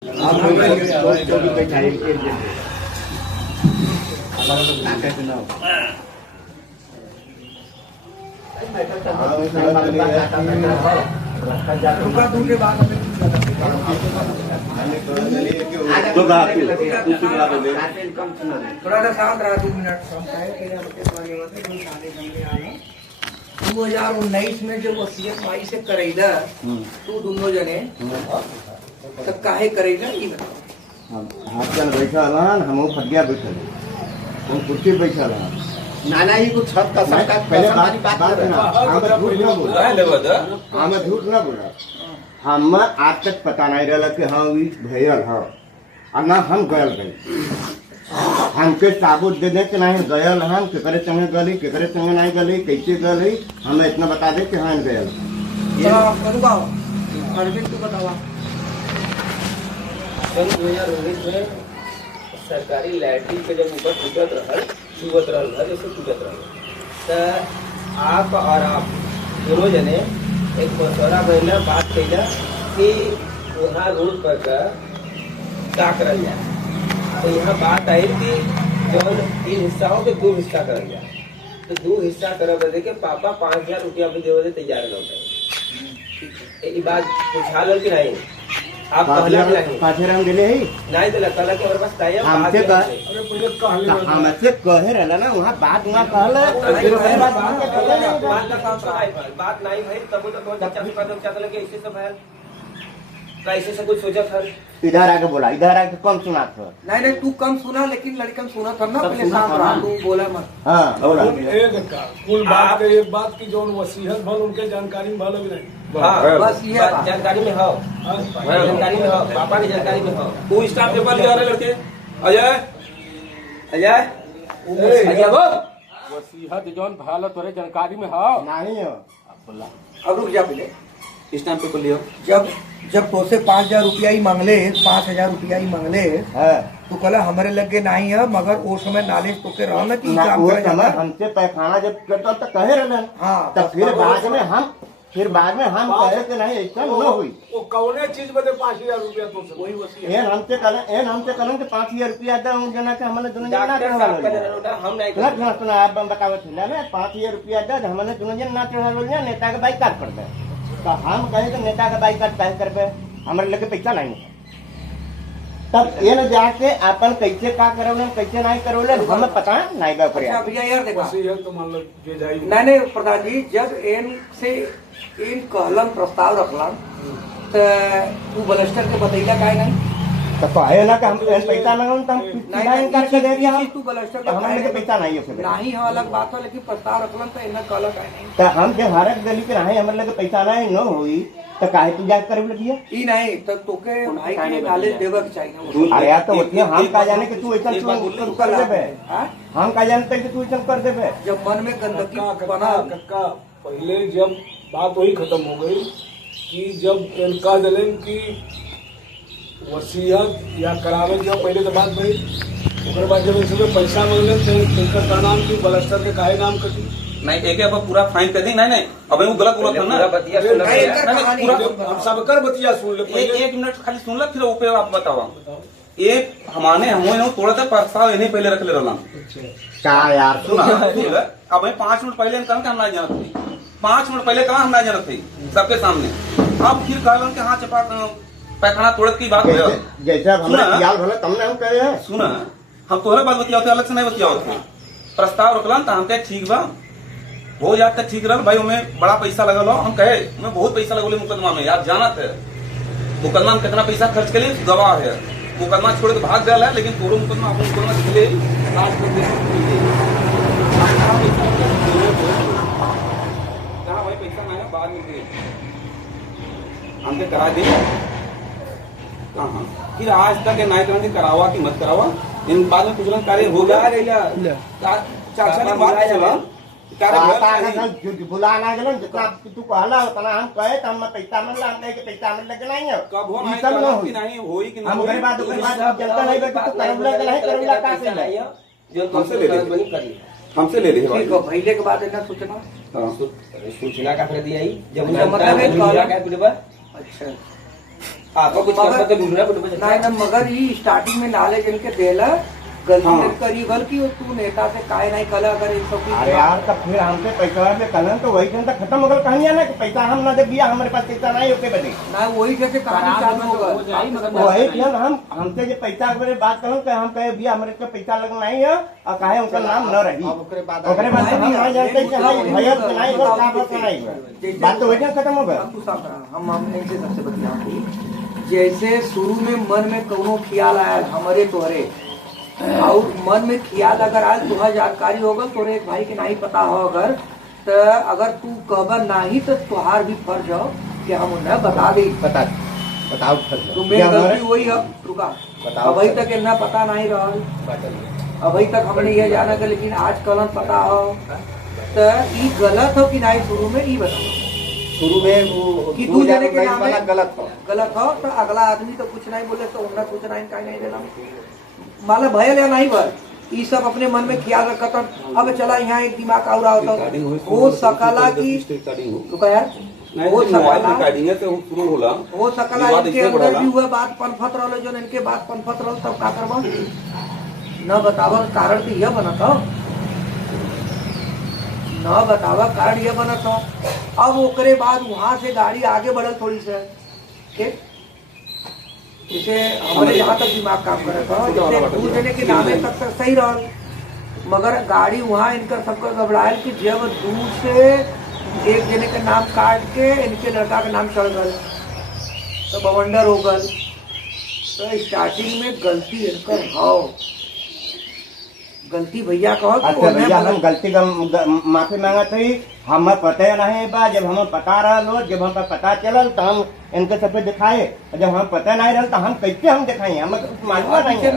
थोड़ा सा शांत रहा 2 मिनट। 2019 में जब वसीयत माई से करेला तू दोनों जने तो काहे करेला ई बताओ। हाथ चल बैठा हलन हम फटिया बैठल हम कुर्सी बैठल हलन नाना ही कुछ छत का सरकार पहले बात ना हम झूठ ना बोला हम आज तक पता नहीं रहला कि हाँ ई भयल है और ना हम गयल गए हमके साबुत दे दे कि नहीं गयल हम केकरे संगे गली केकरे संगे नहीं गली कैसे गली हमें इतना बता दे कि हाँ गयल अरविंद तू बतावा। 2019 में सरकारी लैट्रिन के जब ऊपर टूटत रहल जैसे टूटत रहल तो आप और आप दोनों जने एक मशवरा कैला बात कैला कि वहाँ रोड पर का करल जाए। तो यहाँ बात आई कि जो 3 हिस्सा हो के 2 हिस्सा करल जाए। तो 2 हिस्सा करे बदे के पापा 5000 रुपया भी देवे तैयार न होता। ये बात पूछा लो कि नहीं आप कहला कि नहीं पाथेराम गेले ही नहीं तो कल के हमारे पास टाइम हमसे कहे रहला ना वहाँ बात वहाँ कहला बात नहीं भाई तब तो बच्चा भी पता चला कि ऐसे सब है कैसे से कुछ सोचा था। इधर आके बोला इधर आके कम सुना था नहीं तू कम सुना लेकिन लड़कन सुना था ना पहले शांत रहा तू बोला मत। हाँ बोला कुल बात के एक बात की जो वसीयत भल उनके जानकारी में भल नहीं। हाँ बस ये जानकारी में हो जानकारी में हो पापा की जानकारी में हो। तू स्टाफ पेपर ले आ रहे लड़के अजय वसीयत जौन भल तोरे जानकारी में हो नहीं हो अब रुक जा पहले स्टाम्प पेपर लियो। जब तो से 5000 रुपया ही मांगले 5000 रुपया ही मांगले तो कल हमारे लगे नहीं है मगर वो समय नॉलेज तो के रहा ना कि काम करे जाना हमसे पैखाना जब करता तो कहे रहलन हाँ तब फिर बाद में हम कहे कि नहीं ऐसा न हुई वो कौने चीज बदे 5000 रुपया तो वही वसीयत एन हमसे कलन के 5000 रुपया दा उन जना के हमने दोनों जना नाच रहल हम नहीं सुना आप बतावत ना 5000 रुपया दा हमने दोनों जना नाच रहल नेता के बाइकाट करते तो हम कहे कि नेता का बाइकाट काहे करबे हमारे लगे पैसा नहीं है। तब ये न जाके अपन कैसे का करौले कैसे नहीं करौले हमें पता नहीं बा पर भैया यार देखो वसीयत तो मान लो जे जाई नहीं प्रधान जी जब इन से इन कहलन प्रस्ताव रखलन तो तू बलस्टर के बतैला काहे नहीं तो कहे ना कि हम पैसा ना तो हम नहीं करके दे दिया तू बलस्टर तो हमारे लगे पैसा नहीं है नहीं है अलग बात है लेकिन प्रस्ताव रखलन तो इन्हें कहला काहे नहीं तो हम जब हरक गली के रहे हमारे लगे पैसा नहीं न हुई तो काहे तू जाके करे लगिया ई नहीं तो तोके भाई के नॉलेज देवे के चाहिए अरे यार तो उतने हम का जाने कि तू ऐसा कर देबे हम का जानते कि तू ऐसा कर देबे जब मन में गंदगी बना कक्का पहले जब बात वही खत्म हो गई कि जब कह दिलन कि वसीयत या करावे जब पहले तो बात भई ओकर बाद जब इसमें पैसा मांगले तो इनका का नाम की बलस्टर के काहे नाम कटी नहीं एक अब पूरा फाइन कर दी नहीं अबे वो गलत बोला था ना बतिया सुन हम सब कर बतिया सुन ले एक मिनट खाली सुन ला फिर ऊपर आप बताओ एक हमारे हम थोड़ा सा प्रस्ताव इन्हें पहले रख ले रहा का यार सुना अब 5 मिनट पहले कहा हम नहीं जानते थे 5 मिनट पहले कहा हम नहीं जानते थे सबके सामने अब फिर कहलन कि हाँ चपा पैखाना तोड़त की बात जैसा हमने ख्याल भला तुमने हम कहे हैं सुना हम तोहरा बात बतियाओ अलग से नहीं बतियाओ प्रस्ताव रखलन तो हम कहे ठीक बा हो जाता ठीक रहा भाई हमें बड़ा पैसा लगा लो हम कहे हमें बहुत पैसा लगोले मुकदमा में यार जाना थे मुकदमा में कितना पैसा खर्च के लिए गवाह है मुकदमा छोड़ के भाग गया है लेकिन पूरा मुकदमा अपने मुकदमा खेले भाई पैसा ना है बाद में हमने करा दी फिर आज तक नाय करावा कि मत करावा इन बाद में कुछ कार्य हो गया बुलाना गलो जितना तू कहला उतना हम कहे तो हम पैसा मन ला हम कहे कि पैसा मन लगे नहीं है कब हो नहीं होई कि हम ओकरे बाद जनता नहीं बे तू करौला के नहीं करौला का से नहीं जो हमसे ले ले हमसे ले ले ठीक है पहले के बाद इतना सूचना सूचना का कर दिया ही जब मतलब है अच्छा आपको कुछ करता तो दूसरा कुछ बचा नहीं ना, मगर ये स्टार्टिंग में नाले जन के देला गलती हाँ। नहीं करी बल की तू नेता से काहे नहीं कल अगर एक सब अरे यार तब फिर हमसे पैसा दे कलन तो वही दिन तक खत्म हो गल कहानी है ना कि पैसा हम ना दे दिया हमारे पास पैसा नहीं होके बदे ना वही जैसे कहानी चालू होगा। वही दिन हम हमसे जो पैसा के बात करूं कि हम कहे भैया हमारे को पैसा लगना नहीं है और कहे उनका नाम न रही ओकरे बाद हम नहीं जानते कि हां भैया से नहीं और का बात नहीं बात तो वही दिन खत्म हो गया। हम नहीं से सबसे बतिया जैसे शुरू में मन में कोनो ख्याल आया हमारे तोहरे और मन में ख्याल अगर आज तुहर जानकारी होगा तोरे एक भाई के नहीं पता हो तो अगर तू कहबर नहीं तो तुहार भी फर्ज हो कि हम उन्हें बता दी बताओ तो मेरी गलती वही है रुका अभी तक इतना पता नहीं रहा अभी तक हमने ये जाना कि लेकिन आज कल पता हो तो ये गलत हो कि नहीं शुरू में ये बताओ शुरू में वो कि तू जाने के नाम वाला गलत हो तो अगला आदमी तो कुछ नहीं बोले तो उन्हें कुछ नहीं कहीं नहीं देना माला भयल या नहीं भर ये सब अपने मन में ख्याल रखा अब चला यहाँ एक दिमाग और होता हो सकला की रुका यार हो सकला इनके अंदर भी हुआ बात पनफत रहो जो इनके बात पनफत रहो तब का करवा न बतावा कारण तो यह बना था न बतावा कारण यह बना था। अब ओकरे बाद वहां से गाड़ी आगे बढ़ल थोड़ी से ठीक जैसे हमारे यहाँ तक दिमाग काम करे था जैसे दू जने के नामे तक तो सही रहा मगर गाड़ी वहाँ इनका सबका घबरायल कि जब दूर से एक जने का नाम काट के इनके लड़का का नाम चढ़ गल तो बवंडर हो गल तो स्टार्टिंग में गलती इनकर हाउ गलती भैया कहो अच्छा भैया हम गलती का माफी मांगा थी हमें पता नहीं बा जब हमें पता रहा जब हम पता चलल तो हम इनके सब पे दिखाए जब हम पता नहीं रहा तो हम कैसे हम दिखाई हमें कुछ मालूम नहीं है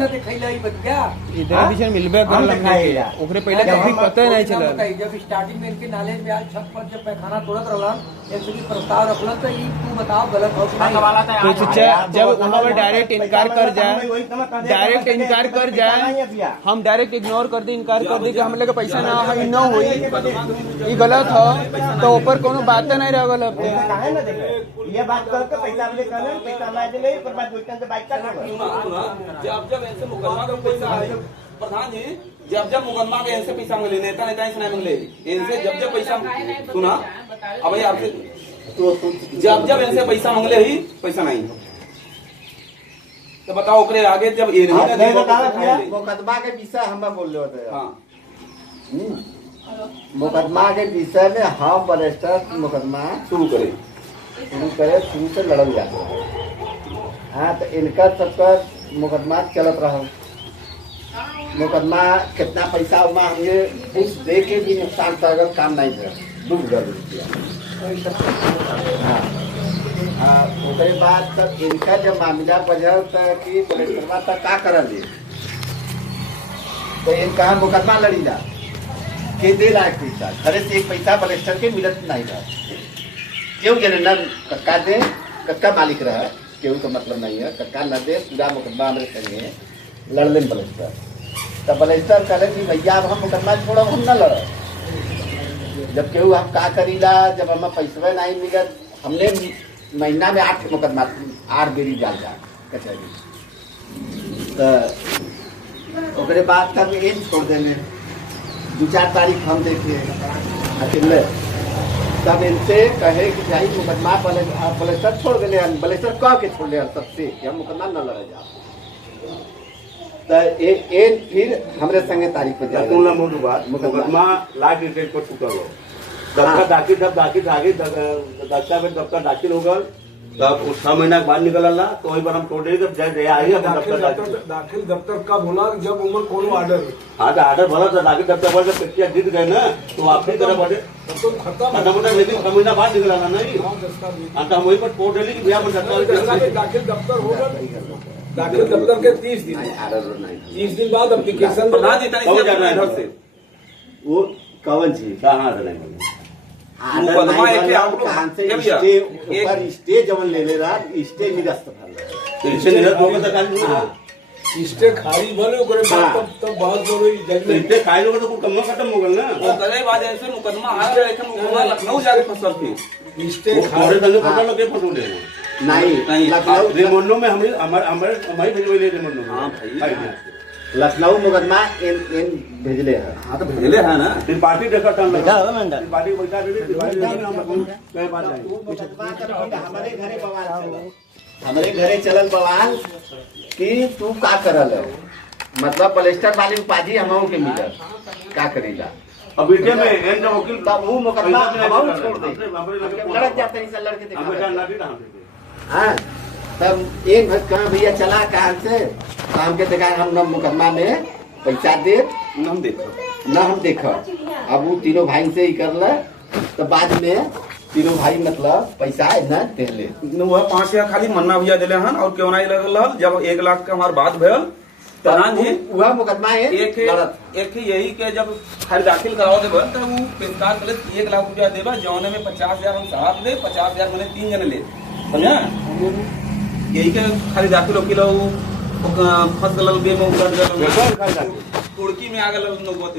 हम दिखाए ओकरे पहले कभी पता नहीं चला जब स्टार्टिंग में इनके नाले में आज छत पर जब पैखाना तोड़त रहलन जैसे कि प्रस्ताव रखलन तो ये तू बताओ गलत हो तो जब वहाँ पर डायरेक्ट इनकार कर जाए हम डायरेक्ट इग्नोर कर दी इनकार कर दी कि हम लोग पैसा ना है न हो ये गलत हो तो ऊपर कोनो बात नहीं रह गलत ये बात करके पैसा ले करन पैसा ना दे पर बात दुकान से बाइक का जब ऐसे मुकदमा का पैसा है प्रधान जी जब मुकदमा के ऐसे पैसा मिले नेता से नहीं मिले इनसे जब पैसा सुना अब आपसे जब ऐसे पैसा मांगले ही पैसा नहीं तो बताओ ओकरे आगे जब मुकदमा के विषय हम बोल रहे थे हाँ मुकदमा के विषय में हम बरिस्टर मुकदमा शुरू करे शुरू से लड़ल जाते हाँ तो इनका सबका मुकदमा चलत रहा मुकदमा कितना पैसा उमा हमने घूस दे के भी नुकसान का अगर काम नहीं था डूब गया हाँ उसके बाद तब इनका जब मामला बजल कि बरिस्टरवा तक का करल तो इनका मुकदमा लड़ी जा के दे लायक पैसा घरे से एक पैसा बरिस्टर के मिलत नहीं रहा क्यों जने न कक्का दे कक्का मालिक रहा क्यों तो मतलब नहीं है कक्का न दे पूरा मुकदमा हमारे संगे लड़ लें बलिस्टर तब बलिस्टर कहे कि भैया अब हम मुकदमा छोड़ो हम न लड़ जब केहू हम का करीला जब हमें पैसा नहीं मिलत हमने महीना में 8 मुकदमा 8 बेरी जाल जा कचहरी तो ओकरे बाद तब एम छोड़ देने 2-4 तारीख हम देखे अकेले तब इनसे कहे कि भाई मुकदमा बलेसर छोड़ दिले बलेसर कह के छोड़ ले सबसे हम मुकदमा न लड़ा जा तो फिर हमरे संगे तारीख पे जा मुकदमा ला क्रिकेट पर चुका हो दफ्तर दाखिल आगे दफ्तर दाखिल हो गल तब 6 महीना के बाद निकलला तो वही पर हम छोड़ देंगे जब जज आई दाखिल दफ्तर कब होला जब उम्र कोनो ऑर्डर हाँ तो ऑर्डर भला तो दाखिल दफ्तर पर जब पेटिया जीत गए ना तो वापसी तरह बढ़े तो खत्म होता लेकिन 6 महीना बाद निकला नहीं हाँ तो हम वही पर छोड़ देली कि भैया दाखिल दफ्तर होगा दाखिल दफ्तर के 30 दिन बाद एप्लीकेशन से वो कवन चीज कहाँ से नहीं स्टे जवन ले ले रहा स्टे निरस्त स्टे खाली भले ओकरे बाद तब बहुत बड़ी स्टे खाली होगा तो मुकदमा खत्म हो गल ना ओकरे बाद ऐसे मुकदमा हार रहे थे मुकदमा लखनऊ जाके फसल थी स्टे खाली फंसो ले नहीं लखनऊ रेमोंडो में हमारे भेजले रेमोंडो में। हाँ भाई। लखनऊ मुकदमा इन भेजले है। हाँ तो भेजले है ना। फिर पार्टी देखा था भेजा है मंडल। पार्टी बैठा दे कई बात नहीं। हमारे घरे बवाल चलल। हमारे घरे चलल बवाल कि तू का करल है, मतलब पलेस्टर वाली उपाधि हमहू के मिलल का करेगा। अब वीडियो में एन जो वकील तब वो मुकदमा हमहू छोड़ दे हमरे लड़क जाते हैं लड़के दिखा बेटा नाटी ना हम हाँ तब एक भक्त कहा भैया चला काम से काम के देखा हम न मुकदमा में पैसा दे हम देखो न हम देखा। अब वो तीनों भाई से ही कर ले तो बाद में तीनों भाई मतलब पैसा न दे ले। वह 5,000 खाली मन्ना भैया दिले हन और क्यों नहीं लगल हल। जब 1 लाख का हमार बात भयल प्रधान जी वह मुकदमा है एक यही के जब खाली दाखिल कराओ देब तो वो पेशकार कले 1 लाख रुपया देबा जौने में 50,000 हम साहब दे 50,000 मैंने 3 जने ले समझा। यही के खाली दाखिल वकील फंस गल बे में उतर गल कुड़की में आ गल नौबत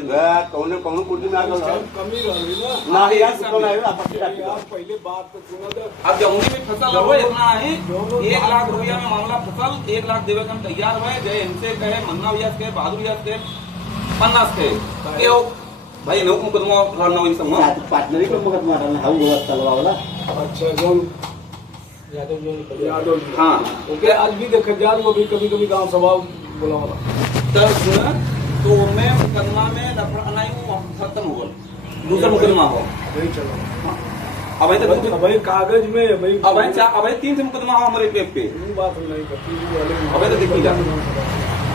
कौने कुर्सी में आ गल कमी रही ना। ना यार कुछ ना है आपत्ति रखी यार पहले बात तो सुनो दे। अब जमुनी में फसल हो इतना है 1 लाख रुपया में मामला फसल 1 लाख देवे हम तैयार हुए गए इनसे कहे मन्ना भैया के बहादुर भैया के 50 के यो भाई नो मुकदमा रहना इन सब पार्टनरी को मुकदमा रहना है वो तलवा वाला। अच्छा जोन यादव जी हाँ ओके आज भी देखा जाए वो भी कभी कभी गांव सभा बोला वाला तब सुना तो मैं मुकदमा में लफड़ा नहीं वो खत्म हो गया दूसरा मुकदमा हो नहीं चलो। अब भाई कागज में भाई अब 3 से मुकदमा हो हमारे पेप पे बात नहीं करती अब तो देखी जा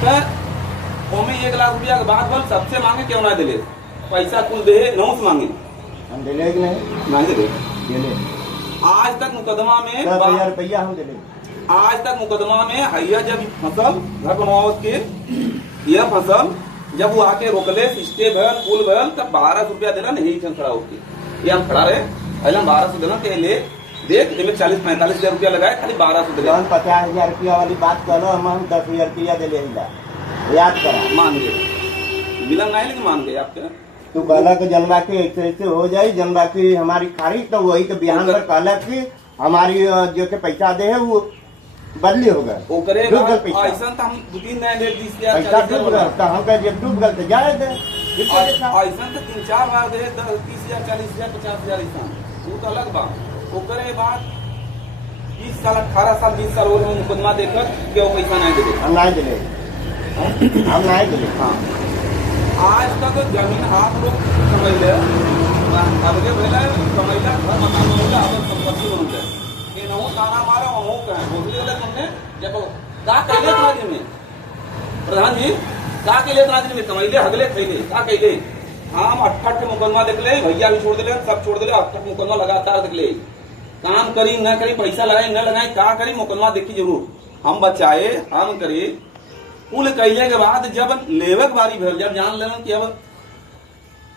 तो ओमे 1 लाख रुपया के बाद बल सबसे मांगे क्यों ना दिले पैसा कुल दे नौ से मांगे हम दे लेंगे नहीं मांगे दे ले आज तक मुकदमा में 10,000 रुपया हम दे लेंगे। आज तक मुकदमा में हैया जब फसल घर बनवावत के यह फसल जब वो आके रोकले स्टे भयल पुल भयल तब 1200 रुपया देना नहीं खड़ा होके ये हम खड़ा रहे पहले हम 1200 देना के ले देख इनमें 40-45,000 रुपया लगाए खाली 1200 दे 50,000 रुपया वाली बात करो हम 10,000 रुपया दे लेंगे याद करा मान गए मिलन नहीं लेकिन मान गए आपके तू कहला कि जनवा के ऐसे हो जाये जनवा की हमारी खारिज तो वही तो बिहान पर कहला कि हमारी जो के पैसा दे है वो बदली हो गए ओकरे डूब गल बाद ऐसा तो हम 2-3 नए रेट 20,000 पैसा डूब गए तो हम कहे जब डूब गए तो जाए दे ऐसा तो 3-4 बार दे 30,000 40,000 50,000 ऐसा वो तो अलग बात ओकरे बाद 20 साल 18 साल 20 साल और मुकदमा देकर के वो पैसा नहीं दे हम नहीं दिले हम नहीं दिले। हाँ आज तक जमीन आप लोग समझ ले अबके पहले समझला घर मकान मिला अब संपत्ति बन गए ये नौ ताना मारा वो कहे बोले ले हमने जब का कहले इतना दिन में प्रधान जी का कहले इतना दिन में समझले हगले खैले का कहले हम 68 मुकदमा देख ले भैया भी छोड़ दिले सब छोड़ दिले 68 मुकदमा लगातार देख ले काम करी न करी पैसा लगाई न लगाई का करी मुकदमा देखी जरूर हम बचाए हम करी कुल कहले के बाद जब लेवक बारी भेल जब जान लेना कि अब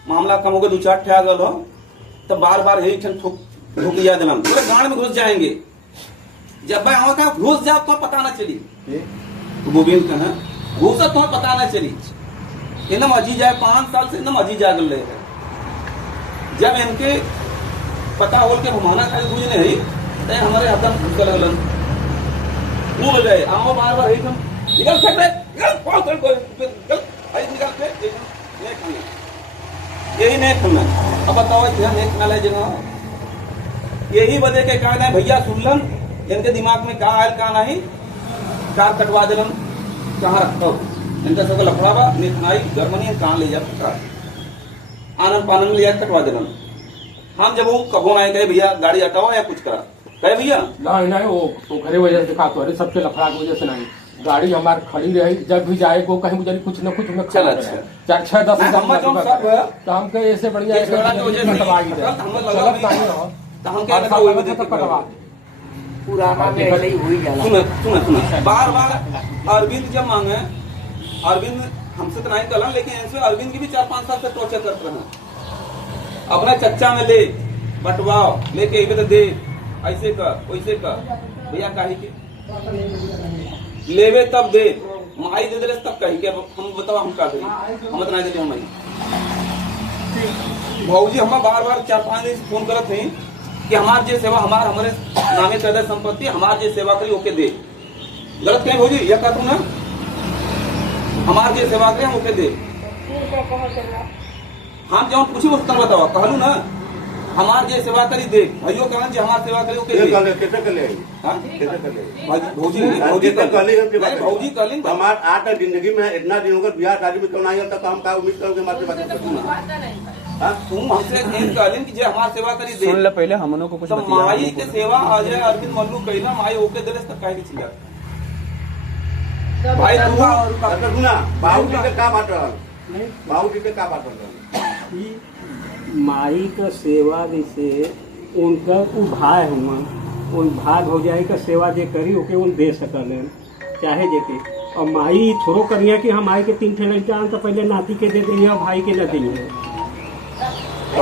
मामला कम हो गया 2-4 ठे आ गल हो तब बार बार यही ठन ठुकिया दिलन पूरे गांव में घुस जाएंगे जब भाई हम का घुस जाओ तो पता ना चली तो गोविंद कहा घुस तो पता ना चली इनम अजी जाए 5 साल से इनम अजी जागल रहे है जब इनके पता हो के हमारा खाली बुझ नहीं तो हमारे हदम घुस लगलन वो गए आओ बार बार एकदम निकल फेंक दे निकल निकल फेंक यही नहीं खुलना अब बताओ ध्यान एक नाला जगह यही बदे के कहना है भैया सुनलन इनके दिमाग में कहा आयल कहा नहीं कार कटवा दिलन कहाँ रखो इनका सब लफड़ा बा निथनाई जर्मनी कहाँ ले जाता आनंद पानंद ले जा कटवा दिलन हम जब वो कबो आए गए भैया गाड़ी हटाओ या कुछ करा कहे भैया नहीं वो तो घरे वजह से खातो अरे सबके लफड़ा की वजह से नहीं गाड़ी हमारी खड़ी रही जब भी जाए को कहीं मुझे कुछ न कुछ में चल अच्छा 4-6-10 सब तो हम कहे ऐसे बढ़िया ये झगड़ा की वजह से कटवा ही दे हम लोग चलत नहीं हो तो हम क्या कहते हैं तो कटवा दे पुराना में ऐसे ही हुई जाला सुन बार बार अरविंद जब मांगे अरविंद हमसे तो नहीं कलन लेकिन इनसे अरविंद की भी 4-5 साल से टॉर्चर करते रहे अपना चच्चा में ले बटवाओ लेके तो दे ऐसे कर वैसे कर भैया काहे के लेवे तब दे माई दे दे तब कही के हम बताओ हम का करी हम इतना दे हमारी भाजी हम बार बार 4-5 दिन फोन करत हैं कि हमार जे सेवा हमारे नामे कदर संपत्ति हमार जे सेवा करी ओके दे। गलत कहीं भौजी यह कहतू ना, हमार जे सेवा करे हम ओके दे। हम जब पूछी वो तब बताओ कहलू ना, हमार जे सेवा करी दे भाइयों कहना जे हमार सेवा करी ओके दे। कैसे कर ले हां कैसे कर ले भौजी भौजी कहली हमार आज तक जिंदगी में इतना दिन होगा ब्याह शादी में क्यों नहीं होता, तो हम का उम्मीद करोगे मात्र बात करना। तुम हमसे एक कहली कि जे हमार सेवा करी दे। सुन ले पहले हमनों को कुछ तो बतिया। माई के सेवा अजय अरविंद मल्लू कहला माई ओके देले तक काहे की चिल्ला भाई तू ना बाबूजी के का बात रहल, बाबूजी के का बात रहल माई का सेवा जैसे उनका उ भाई हुआ उन भाग हो जाए का सेवा जे करी ओके उन दे सकल चाहे जेके। और माई थोड़ो करिए कि हम माई के 3 ठे लड़का तो पहले नाती के दे दिए और भाई के न दिए।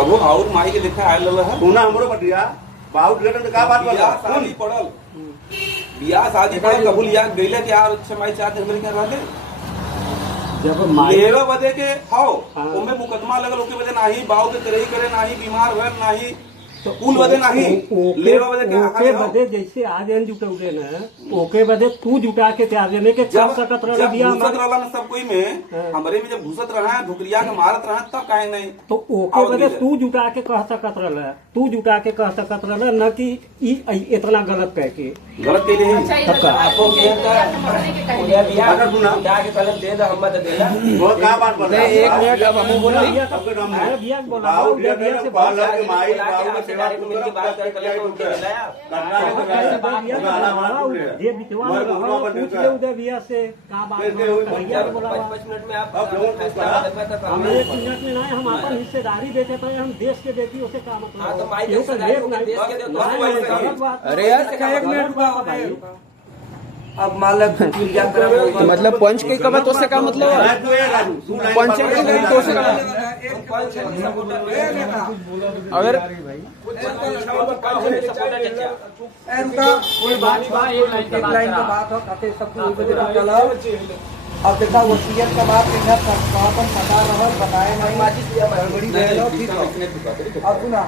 अब और माई के देखा आयल है सुना हमरो बटिया बाबूजी के का बात बियाह शादी पड़ल, बियाह शादी पड़ल कबूल या गइले कि यार अच्छा माई 4 दिन में क्या रहले जब माई लेवा बदे के हाओ ओमे मुकदमा लगल ओके बदे नाही, बाऊ के तरही करे नाही, बीमार होल नाही, तो कुल बदे नाही लेवा बदे के ओके बदे जैसे आज एन जुटौले न ओके बदे तू जुटा के त्याग देने के कर सकत रह बियाह घुसत रहला न सब कोई में हमरे में जब घुसत रहा धुकरिया के मारत रहा तब काहे नहीं। तो ओके बदे तू जुटा के कह सकत रहल, तू जुटा के कह सकत रहल न कि ई इतना गलत कह के गलत कह रही आपको के उन्हें बियाह अगर सुना के पहले दे दे हम मत देला वो का बात बोल रहा एक मिनट अब हम बोला सबके नाम अरे बियाह बोला बाबूजी के से बाल है माई बाबू के सेवा की बात कर उनके दिलाया ये बितवा पूछ ले उदय बिया से का बात भैया बोला 5 मिनट में आप हम 1 मिनट में नहीं हम अपन हिस्सेदारी देते थे, हम देश के बेटी उसे काम हां तो माई के देश के दे। अरे यार 1 मिनट रुका अब मालक क्रिया तो मतलब पंच के कबत उससे का मतलब है पंच के तो से अगर एक लाइन का बात हो खाते सब चलो। अब देखा वसीयत का बात पता रहा बताए नहीं अब सुना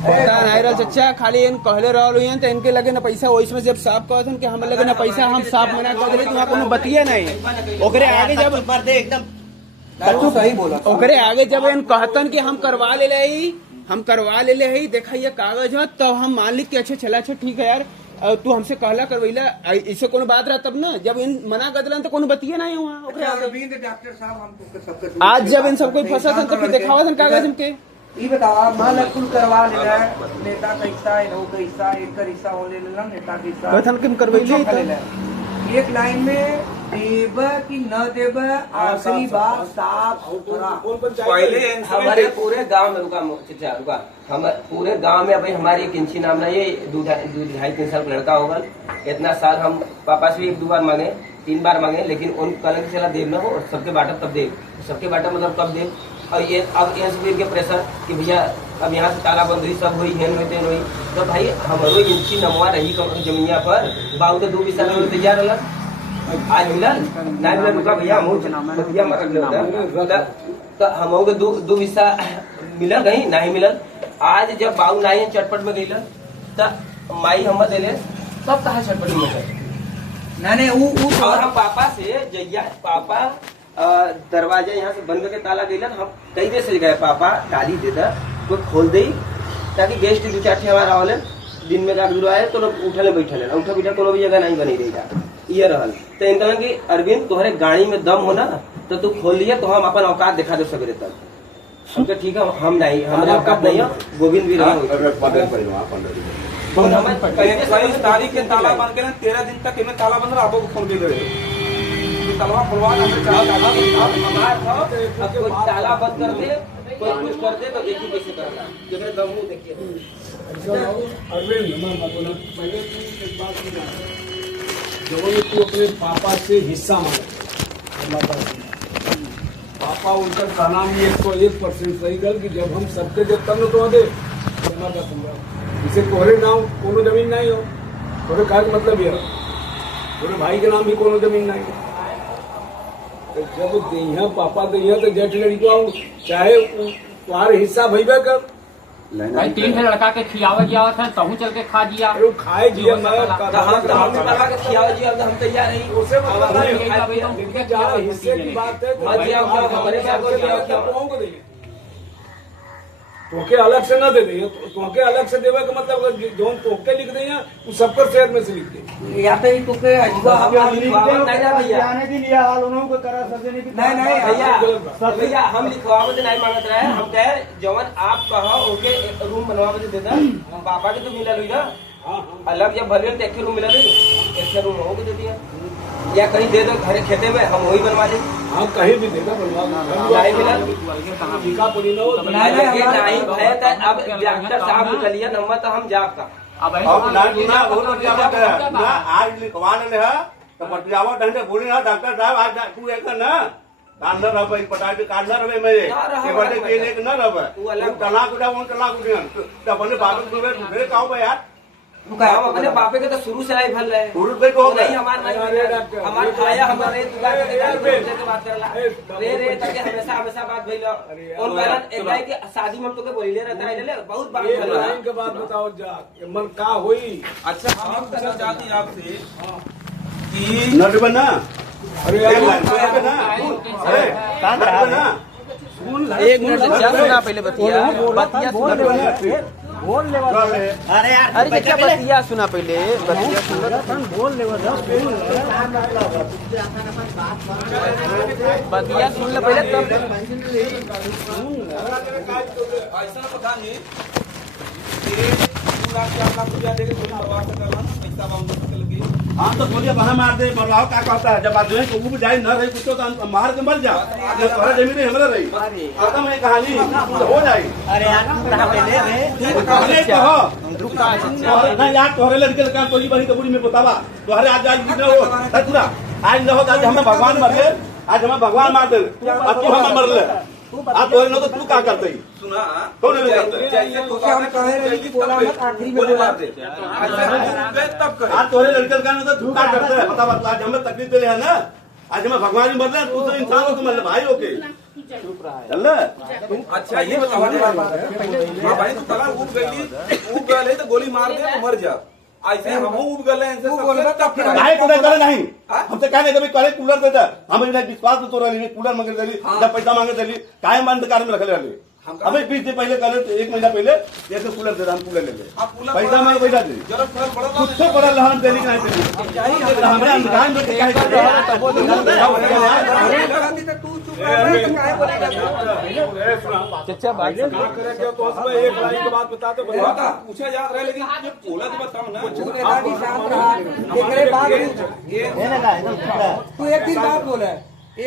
पता नहीं रहा चचा खाली इन कहले रहल तो इनके लगे ना पैसा वैसे जब साफ कहतन कि हम लगे ना पैसा हम साफ मना कर दिले तो कोनो बतिया नहीं ओकरे आगे जब एकदम तू सही बोला ओकरे आगे जब इन कहतन कि हम करवा ले ही देखा ये कागज है तब हम मान ली कि अच्छा चला अच्छा ठीक है यार तू हमसे कहला करवैला इससे कोनो बात रहा तब ना जब इन मना कर दिलन तो कोनो बतिया नहीं हुआ ओकरे अरविंद डॉक्टर साहब हमको सबके आज जब इन सब कोई फंसा था तो फिर दिखावा कागज हमके ये बताओ मान कुल करवा लेना नेता का हिस्सा इनो का हिस्सा एक का हिस्सा हो ले लेना नेता का हिस्सा कथन किम करवैले एक लाइन में देब कि न देब आखिरी बात साफ सुथरा पहले हमारे पूरे गांव में रुका हम पूरे गांव में अभी हमारी एक इंची नाम ना ये 2.5-3 साल का लड़का होगा। इतना साल हम पापा से भी 1-2 बार मांगे 3 बार मांगे लेकिन उन कल की सलाह देव न हो सबके बाटा तब देव सबके बाटा मतलब कब देव। और ये अब एसबीआई के प्रेशर कि भैया अब यहाँ से तालाबंदी सब हुई हेन हुई तो भाई हमारो इंची नमवा रही जमीनिया पर बाबू तो 2 विसा में तैयार होला आज मिलल ना मिलल रुका भैया भैया मत तो हम हो 2 विसा मिलल कहीं नहीं मिलल। आज जब बाबू नहीं चटपट में गई तब माई हम देले सब कहा चटपट में नहीं और हम पापा से जैया पापा दरवाजा यहाँ से बंद करके ताला दिला हम कई देर से गए पापा ताली देता वो खोल दे ताकि गेस्ट 2-4 हमारा आवले दिन में जाग आए तो लोग उठले बैठले उठा बैठा कोनो भी जगह नहीं बनी रहेगा ये रहल तो इनका कि अरविंद तुम्हारे गाड़ी में दम हो ना तो तू खोल लिया तो हम अपन औकात दिखा दो सवेरे तक हमके ठीक है हम नहीं हमारे औकात नहीं है गोविंद भी कई तारीख के ताला बंद के 13 दिन तक इनमें ताला बंद रहा आपको फोन भी करे ताला खुलवा ताला बंद कर दे कोई कुछ कर दे तो देखिए कैसे करना जैसे दम देखिए अरविंद पहले एक बात जब तू अपने पापा से हिस्सा मांगे पापा उनका कहना भी 101% सही गल कि जब हम सबके जब तब न तो दे इसे कोहरे नाम कोनो जमीन नहीं हो थोड़े कहा मतलब ये थोड़े भाई के नाम भी कोनो जमीन नहीं हो तो जब दहिया पापा दहिया तो जट लड़का चाहे तुम्हारे हिस्सा भैबे कर भाई 3 ठे लड़का के खियावा जियावत है तहू चल के खा जिया अरे वो खाए जिया मैं तो हम लगा के खियाओ जी, अब हम तैयार नहीं। उसे अब हम देखिए जहाँ हिस्से की बात है हाँ जी, अब हमारे साथ को दिया क्या? को देंगे तोके अलग से ना दे देंगे, तोके अलग से देवे का मतलब जो तोके लिख देंगे वो सबकर शेयर में से लिख देंगे। या तो तो के अजूबा हम नहीं ना भैया, के लिए हाल उन्होंने को करा सजने की भैया भैया हम लिखवावे तो नहीं मांगत रहे, हम कहे जवन आप कहो ओके रूम बनवावे तो देता। पापा के तो मिला हुई ना अलग, जब भले एक रूम मिला एक रूम हो दे दिया, या कहीं दे दो घर खेते में हम वही बनवा लें। हाँ कहीं भी देना बनवा नहीं मिला टीका पुरी ना हो नहीं भय था। अब डॉक्टर साहब निकलिए नंबर तो हम जाब का अब अब ना वो बतियावत है ना, आज लिखवा ले है तो बतियावत ढंग से बोली ना डॉक्टर साहब आज तू एक ना कांदर रह भाई पटाटे कांदर रहे मैं के बड़े के एक न रह वो अलग तलाक उड़ा वो तलाक उड़े तो अपने बात को मेरे काओ भाई यार हम अपने बापे के तो शुरू से नहीं फल रहे शुरू से को नहीं हमारे खाया हमारे दुकान के बात करला रे तक हमेशा बात भइलो और पहला एक भाई के शादी में तो के बोले रहता है ले बहुत बात एक करला लाइन के बाद बताओ जा मन का होई। अच्छा हम पूछना चाहते हैं आपसे कि नट बना अरे एक यार लाइन ना अरे कान ना एक मिनट क्या सुना पहले बतिया बतिया बोल ले अरे यार अरे क्या बतिया सुना पहले बतिया सुन बोल ले बतिया सुन ले पहले तब ऐसा ना प्रधान जी कि 2 लाख 4 लाख रुपया देके थोड़ी परवाह से करना पैसा बाउंड कर लगी। हम तो बोलिए बहा मार दे बरवाओ का कहता है जब आदमी को भी जाए न रही कुछ तो हम मार के मर जा ये तोरा जमीन हमरा रही खत्म है कहानी हो जाए। अरे यार तू कहां पे ले रे कहानी कहो ना यार तोहरे लड़के का तोरी बड़ी तो बुरी में बतावा तोहरे आज आज बिना हो पूरा आज न हो आज हमें भगवान मार दे आज हमें भगवान मार दे अब तू हमें मर ले आप तोरे न तो तू क्या करते ही सुना कौन नहीं करते जैसे तो हम कहे रहे कि बोला मत आखिरी में बोला दे ऐसे तब कर आज तोरे लड़के का न तो तू क्या करते है बता बता आज हमें तकलीफ दे रहे हैं ना आज हमें भगवान ही मर ले तू तो इंसान हो तो मर ले भाई होके चल अच्छा ये बताओ हां भाई तो कला उब गए तो गोली मार दे तो मर जा ऐसे हम उब गए इनसे सबसे तब काहे कूलर करे नहीं हमसे कहने कभी करे कूलर देता हम इन्हें विश्वास तो रही कूलर मांगे देली जब पैसा मांगे देली काहे मान कार में रखले रहली अबे 20 दिन पहले करे 1 महीना पहले जैसे कूलर दे हम कूलर ले ले पैसा मांगे पैसा दे जरूरत फर्क पड़ा खुद से पड़ा लहन देली नहीं देली हमें अंधकार में काहे तू चुप रह काहे बोलेगा चचा बात करे तो उसमें एक लाइन के बाद बताते बता पूछा जा रहा है लेकिन ये बोला तो बताओ ना नेताजी शांत रहा एकरे बाद तू एक दिन बात बोला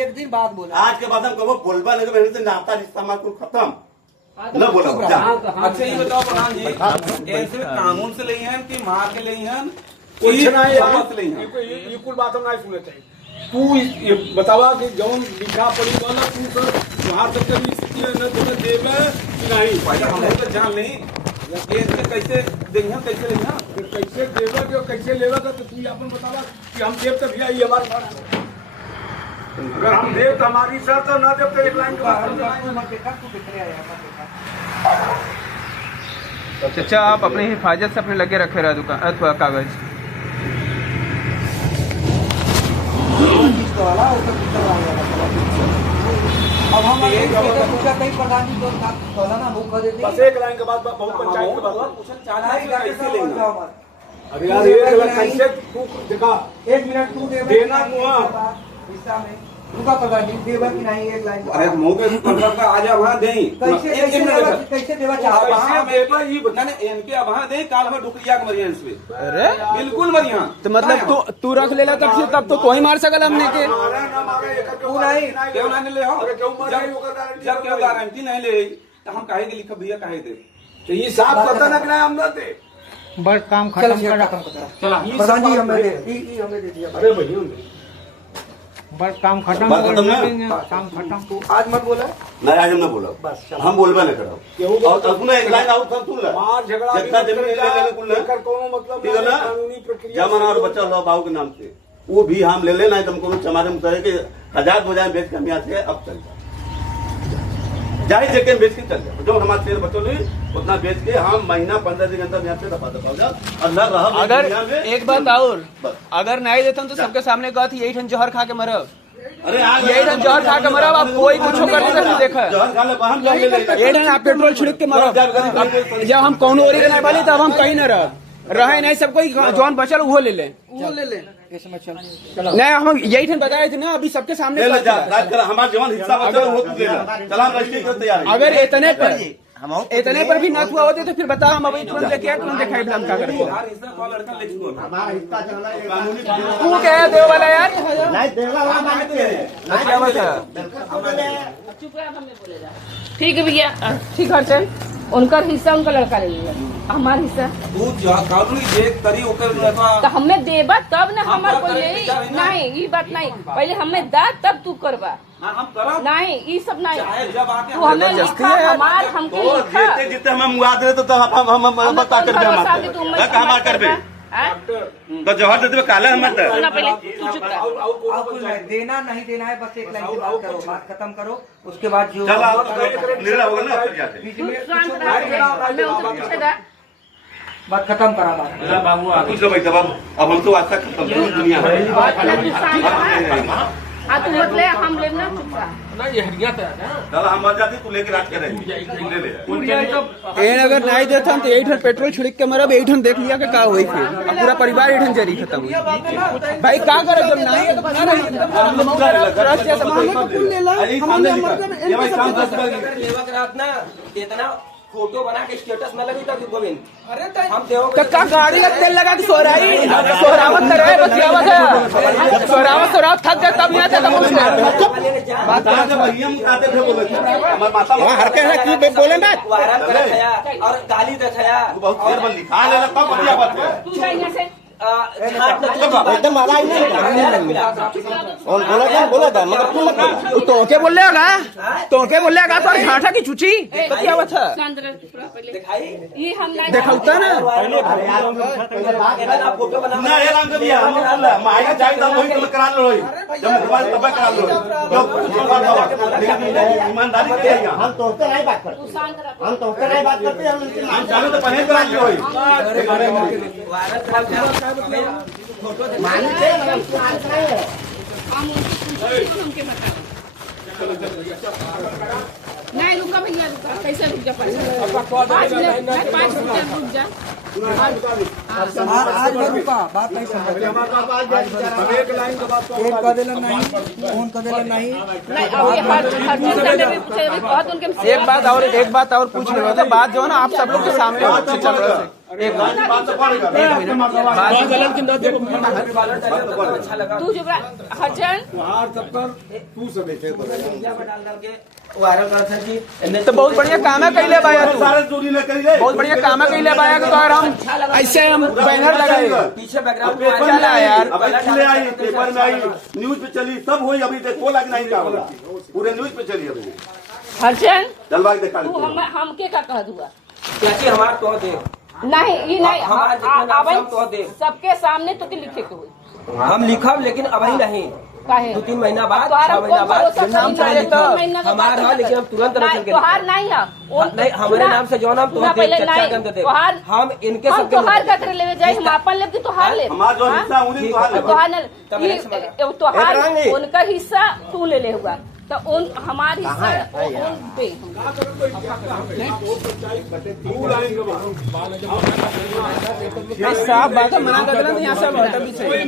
एक दिन बात बोला आज के बाद हम कबो बोलबा नहीं तो मेरे से नाता रिश्ता मार को खत्म न बोला जा अच्छा ये बताओ प्रधान जी ऐसे कानून से ले हैं कि मार के ले हैं कुछ नहीं वापस ले हैं ये कुल बात हम नहीं सुनने चाहिए। तू ये बतावा कि जौन लिखा पड़ी वाला तू तो वहां तक कभी स्थिति न तुम्हें देवे कि नहीं पहले हम लोग तो जान नहीं ये इससे कैसे देंगे कैसे लेंगे कैसे देवे कि कैसे लेवे का तो तू अपन बतावा कि हम देव तक भी ये हमारे अगर हम देव तो हमारी शर्त तो ना देव तो एक लाइन के चचा आप अपनी हिफाजत से अपने लगे रखे रहा दुकान अथवा कागज अब हम पूछा कहीं प्रधान जी तो ना मुख देते बस एक लाइन के बाद बहुत पंचायत के बाद पूछना चाह रहे हैं कैसे लेंगे अरे यार एक लाइन कैसे तू दिखा 1 मिनट तू देना कुआं हिस्सा में रुका प्रधान जी देवा कि नहीं एक लाइन अरे मुंह पे पंद्रह का आज वहां दें कैसे देवा चाहता वहां देवा ही ना इनके वहां दें काल में डुकरिया के मरियन से अरे बिल्कुल मरियन तो मतलब तू रख लेला तब तो कोई मार सकल हमने के तू नहीं क्यों ना ले हो जब क्यों गारंटी नहीं ले तो हम काहे के लिखा भैया काहे दे तो ये साफ पता ना कि हम ना दे बड़ काम खत्म कर चला प्रधान जी हमें दे दिया अरे भैया बड़ काम खत्म बात खत्म ना काम खत्म तू आज मत बोला नहीं आज हम ना बोला हम बोलबा नहीं करो और अपना एक लाइन आउट कर तू ले मार झगड़ा जितना जमीन ले ले कुल ले कर कोनो मतलब ठीक है ना कानूनी प्रक्रिया जमाना और बच्चा लो बाबू के नाम से वो भी हम ले लेना है तुमको चमारे में करे कि 1000 2000 बेच के हम यहाँ से अब चल जाए जाए जगह बेच के चल जाए जो हमारे शेर बचो नहीं उतना बेच के हम महीना 15 दिन के अंदर यहाँ से दफा हो जाओ अल्लाह रहा अगर एक बात और अगर नहीं देता तो सबके सामने कहा थी यही ठन जहर खा के मरब अरे यही ठन जहर खा के मरब अब कोई कुछ कर नहीं देखा यही ठन आप पेट्रोल छिड़क के मरब जब हम कौन ओरी के नहीं वाली तब हम कहीं न रहे नहीं सब कोई जौन बचल वो ले ले नहीं हम यही ठन बताए थे ना अभी सबके सामने हमारा जवान हिस्सा अगर इतने पर भी न हुआ होते तो फिर बता हम अभी तुरंत लेके तुरंत दिखाई हम क्या करेंगे तू क्या है देव वाला यार ठीक है भैया ठीक है उनका हिस्सा उनका लड़का ले लिया हमारा हिस्सा तो हमें देबा तब न हमार कोई ले नहीं ये बात नहीं पहले हमें दा तब तू करबा नहीं ये सब नहीं तू हमें लिखा हमार हमके लिखा जितने हमें मुआ दे तो हम बता कर हमार करबे तो जहर दे देबे काले हमर देना नहीं देना है बस एक लाइन की बात करो बात खत्म करो उसके बाद जो निर्णय होगा ना फिर जाते बात खत्म करा बात बाबू कुछ भाई बाबू अब हम तो आज तक खत्म दुनिया तू मत ले हम ले ना चल हम मर जाते तू लेके रात करेंगे अगर नहीं देता तो यही पेट्रोल छिड़क के मरब यही देख लिया कि का हुई फिर पूरा परिवार यही जरी खत्म हुई भाई का करे जब नहीं इतना फोटो बना के स्टेटस में लगी तभी गोविंद हम का गाड़ी का तेल लगा के सोहरावत कर रहे बस क्या बात है सोहरावत थक गए तब यहाँ से बात हर के है क्यों बोले ना और गाली दिखाया बहुत देर में लिखा लेना तब बढ़िया बात है एकदम आला ही नहीं और बोला था मगर तू मत बोला तो के बोल लेगा तो झाठा की चुची तो क्या बात है ये हम देखौता ना फोटो बना ना ये नाम के हम माई जाई तो वही कल करा लो जब मोबाइल तब करा लो जो ईमानदारी के यहाँ हम तो नहीं बात करते हम तो नहीं बात करते हम चाहे तो पहले करा लो नहीं रुका भैया रुका कैसे रुक जा 5 मिनट रुक जा आज रुका बात नहीं समझ एक लाइन का बात एक का देना नहीं फोन का देना नहीं एक बात और पूछ रहे थे बात जो है ना आप सब लोग के सामने चल रहे थे तू जो हर्षण वायरल करता कि तो बहुत बढ़िया काम है कैले बाया तू सारे चोरी न करिए बहुत बढ़िया काम है कैले बाया तो यार हम ऐसे हम बैनर लगाए पीछे बैकग्राउंड पेपर में यार इसलिए आई पेपर में आई न्यूज पे चली सब हुई अभी देखो लग नहीं का बोला पूरे न्यूज पे चली अभी हर्षण जलवायु देखा तू हम के का कह दूंगा कैसे हमारा तो दे नहीं ये नहीं तो दे सबके सामने तो लिखे के हुई हम लिखब लेकिन अभी नहीं काहे 2-3 महीना बाद तोहार 6 महीना बाद कौन नाम भरोसा चाहिए करी तो हमारा है लेकिन हम तुरंत रचल के तोहार नहीं है नहीं हमारे नाम से जो नाम तो दे चर्चा कर देते हम इनके हम सबके तोहार कतरे लेवे जाए हम अपन लेब कि तोहार ले हमारा जो हिस्सा उन्हीं तोहार उनका हिस्सा तू ले ले हुआ तो उन हमारे हिस्सा दे साफ बात है मना कर देना यहाँ सब हटा भी सही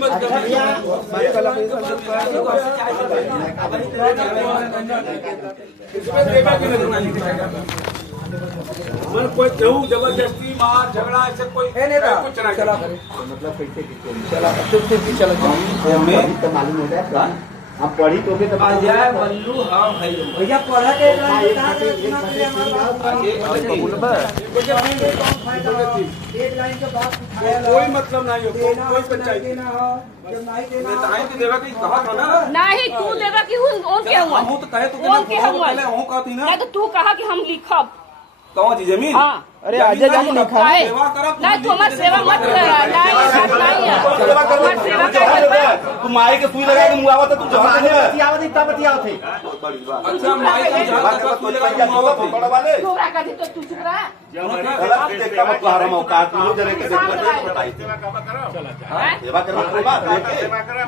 मन कोई केहू जबरदस्ती मार झगड़ा ऐसे कोई कुछ ना चला मतलब कैसे चला मालूम हो जाए आप पढ़ी तो भी अजय बल्लू हम है भैया पढ़ा के एक लाइन के बाद कोई मतलब नहीं हो कोई पंचायत देना हो जब नहीं देना टाइम की देवा की कहा था ना नहीं तू देवा कि उन क्या हुआ हम तो कहे तो कौन क्या हुआ पहले हूं कहती ना तो तू कहा कि हम लिखब कौन सी जमीन? हाँ। अरे आजा जाके नहीं खा काहे? सेवा करब नहीं तू हमार सेवा मत कर, नहीं बात नहीं है। सेवा कर हमार सेवा क्या करबा? तू माई के सुई लगा के मुआवत है, तू जहाँ ले बतियावत ही तब बतियावत है। अच्छा माई का जहाँ तक सुई लगा के मुआवत है। बड़ा वाले तू रखा थी तो तू चुप रहा। गलत देखता मत हराम औकात तू जरे के बताई हैं? सेवा करवा के बात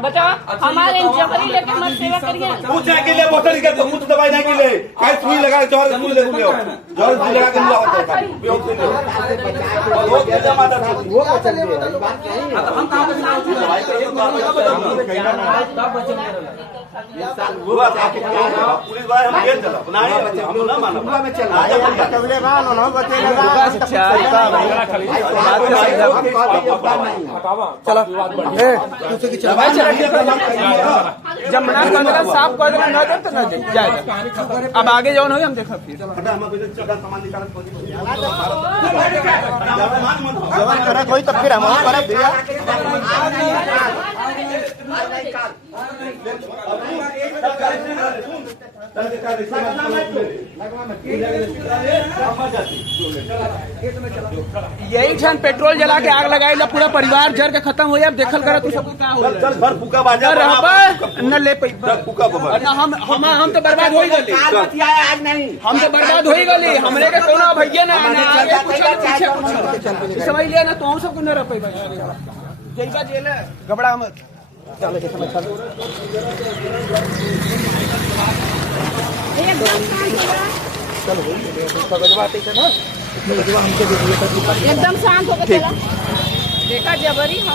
बताओ हमारे जबरी लेके मत सेवा करिए। पूछ के लिए बोतल के कुछ दवाई नहीं के ले काहे सुई लगा के जोर सुई ले लियो जोर सुई लगा के मुआवत है बेहोश सुई ले वो के जमाता था वो को चल गया हम कहाँ पे दवाई करे तो वो आके पुलिस भाई हम गेल चला नहीं हम ना मानो में चल रहा कबले बानो ना बतेगा जब मना कर देला साफ कर देला ना दे तो ना दे जाएगा। अब आगे जौन होई हम देखब फिर। जवान करा कोई तब फिर हम करे भैया यही क्षण पेट्रोल जला के आग लगाई ला पूरा परिवार जर के खत्म हो जाए। अब देखल करा तू सब का हो चल भर फूका बाजा न ले पई फूका बबर ना हम तो बर्बाद हो ही गली। आज नहीं हम तो बर्बाद हो ही गली। हमरे के कोनो भैया ना आगे कुछ पीछे कुछ समझ लिया ना तो हम सबको न रह पाई जेल का जेल है घबरा मत। चलो के समझ एकदम शांत होकर चला। देखा जबरी हम